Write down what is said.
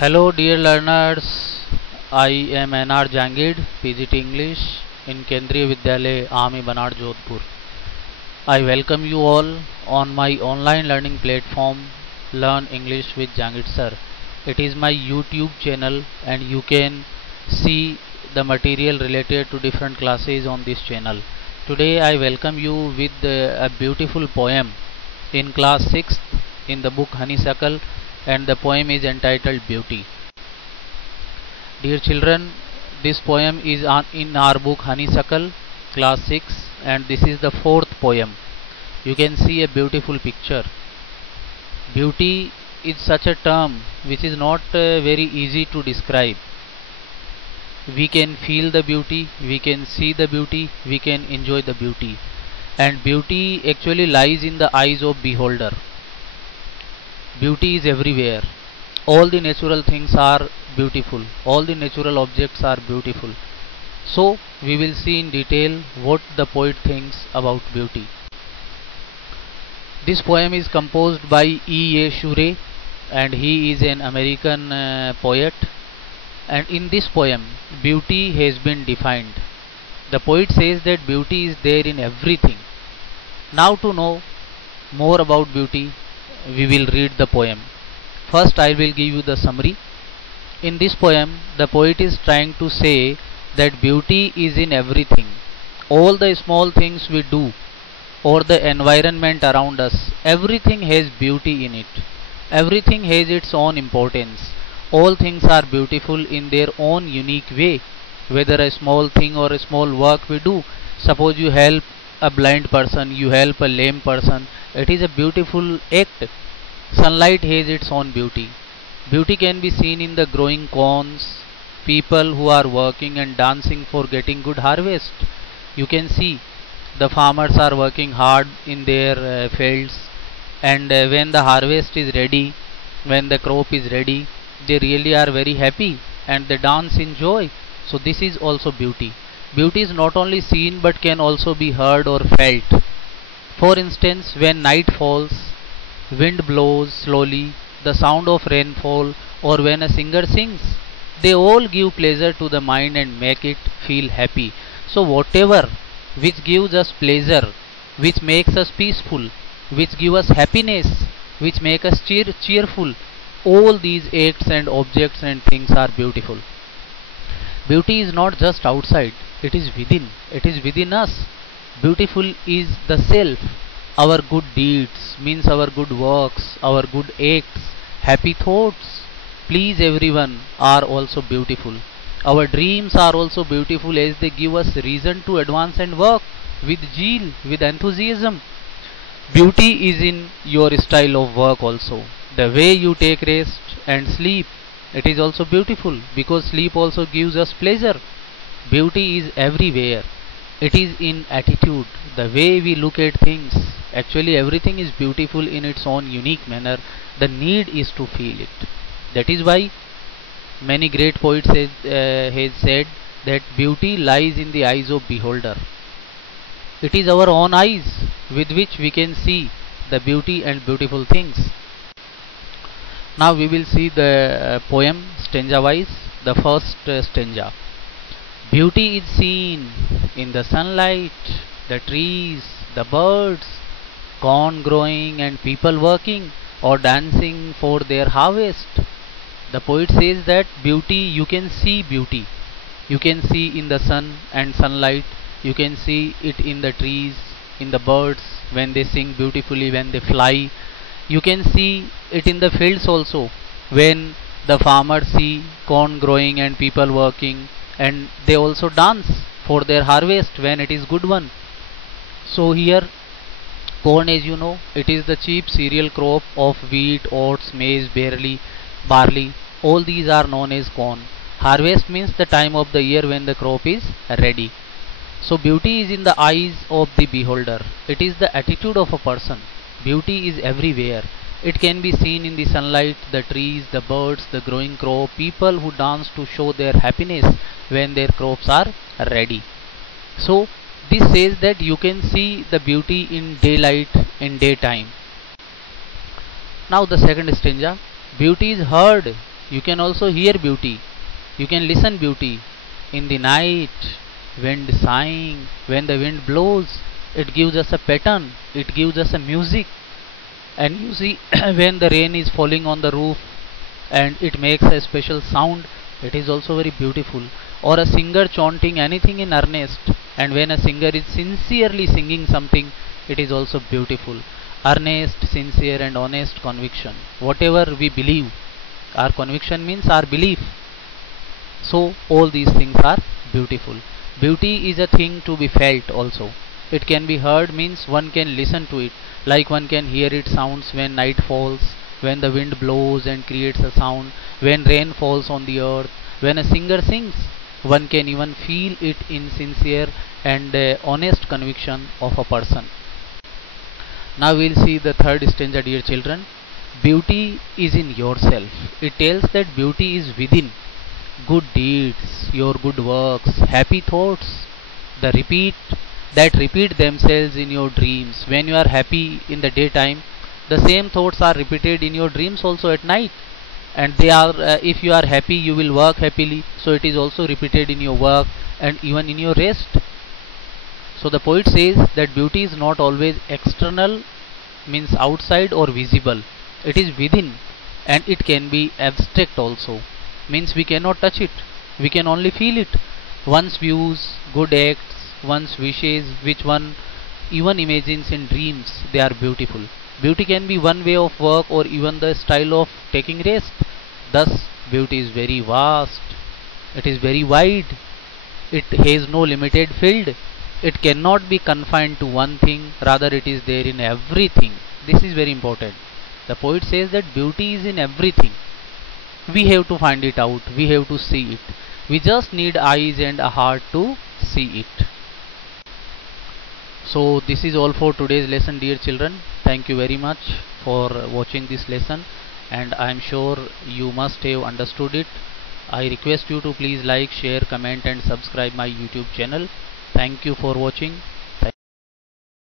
Hello dear learners, I am N.R. Jangid, PGT English in Kendriya Vidyalaya, Army Banad, Jodhpur. I welcome you all on my online learning platform Learn English with Jangid Sir. It is my YouTube channel and you can see the material related to different classes on this channel. Today I welcome you with a beautiful poem in class 6th in the book Honeysuckle, and the poem is entitled Beauty. Dear children, this poem is in our book Honeysuckle, class 6, and this is the fourth poem. You can see a beautiful picture. Beauty is such a term which is not very easy to describe. We can feel the beauty, we can see the beauty, we can enjoy the beauty, and beauty actually lies in the eyes of beholder. Beauty is everywhere. All the natural things are beautiful. All the natural objects are beautiful. So, we will see in detail what the poet thinks about beauty. This poem is composed by E. A. Shure, and he is an American poet. And in this poem, beauty has been defined. The poet says that beauty is there in everything. Now, to know more about beauty, we will read the poem. First, I will give you the summary. In this poem, the poet is trying to say that beauty is in everything. All the small things we do or the environment around us, everything has beauty in it. Everything has its own importance. All things are beautiful in their own unique way. Whether a small thing or a small work we do, suppose you help a blind person, you help a lame person, it is a beautiful act. Sunlight has its own beauty. Beauty can be seen in the growing corns, people who are working and dancing for getting good harvest. You can see the farmers are working hard in their fields, and when the harvest is ready, when the crop is ready, they really are very happy and they dance in joy. So this is also beauty. Beauty is not only seen but can also be heard or felt. For instance, when night falls, wind blows slowly, the sound of rainfall, or when a singer sings, they all give pleasure to the mind and make it feel happy. So whatever which gives us pleasure, which makes us peaceful, which gives us happiness, which make us cheerful, all these acts and objects and things are beautiful. Beauty is not just outside, it is within. It is within us. Beautiful is the self. Our good deeds means our good works, our good acts, happy thoughts, please everyone are also beautiful. Our dreams are also beautiful as they give us reason to advance and work with zeal, with enthusiasm. Beauty is in your style of work also. The way you take rest and sleep, it is also beautiful because sleep also gives us pleasure. Beauty is everywhere. It is in attitude, the way we look at things. Actually, everything is beautiful in its own unique manner. The need is to feel it. That is why many great poets has said that beauty lies in the eyes of beholder. It is our own eyes with which we can see the beauty and beautiful things. Now we will see the poem stanza wise. The first stanza. Beauty is seen in the sunlight, the trees, the birds, corn growing and people working or dancing for their harvest. The poet says that beauty, you can see beauty. You can see in the sun and sunlight. You can see it in the trees, in the birds when they sing beautifully, when they fly. You can see it in the fields also when the farmers see corn growing and people working, and they also dance for their harvest when it is good one. So here corn, as you know, it is the cheap cereal crop of wheat, oats, maize, barley. All these are known as corn. Harvest means the time of the year when the crop is ready. So beauty is in the eyes of the beholder. It is the attitude of a person. Beauty is everywhere. It can be seen in the sunlight, the trees, the birds, the growing crop, people who dance to show their happiness when their crops are ready. So this says that you can see the beauty in daylight, in daytime. Now the second stanza. Beauty is heard You can also hear beauty. You can listen beauty in the night, wind sighing, when the wind blows. It gives us a pattern. It gives us a music. And you see, when the rain is falling on the roof and it makes a special sound, it is also very beautiful. Or a singer chanting anything in earnest, and when a singer is sincerely singing something, it is also beautiful. Earnest, sincere, and honest conviction. Whatever we believe, our conviction means our belief. So, all these things are beautiful. Beauty is a thing to be felt also. It can be heard means one can listen to it, like one can hear its sounds when night falls, when the wind blows and creates a sound, when rain falls on the earth, when a singer sings. One can even feel it in sincere and honest conviction of a person. Now we'll see the third stanza, dear children. Beauty is in yourself. It tells that beauty is within. Good deeds, your good works, happy thoughts, the repeat that repeat themselves in your dreams. When you are happy in the daytime, the same thoughts are repeated in your dreams also at night. And they are, if you are happy, you will work happily. So it is also repeated in your work and even in your rest. So the poet says that beauty is not always external, means outside or visible. It is within, and it can be abstract also, means we cannot touch it, we can only feel it. One's views, good acts, one's wishes, which one even imagines in dreams, they are beautiful. Beauty can be one way of work or even the style of taking rest. Thus, beauty is very vast, it is very wide, it has no limited field, it cannot be confined to one thing, rather, it is there in everything. This is very important. The poet says that beauty is in everything. We have to find it out, we have to see it. We just need eyes and a heart to see it. So, this is all for today's lesson, dear children. Thank you very much for watching this lesson, and I am sure you must have understood it. I request you to please like, share, comment, and subscribe my YouTube channel. Thank you for watching.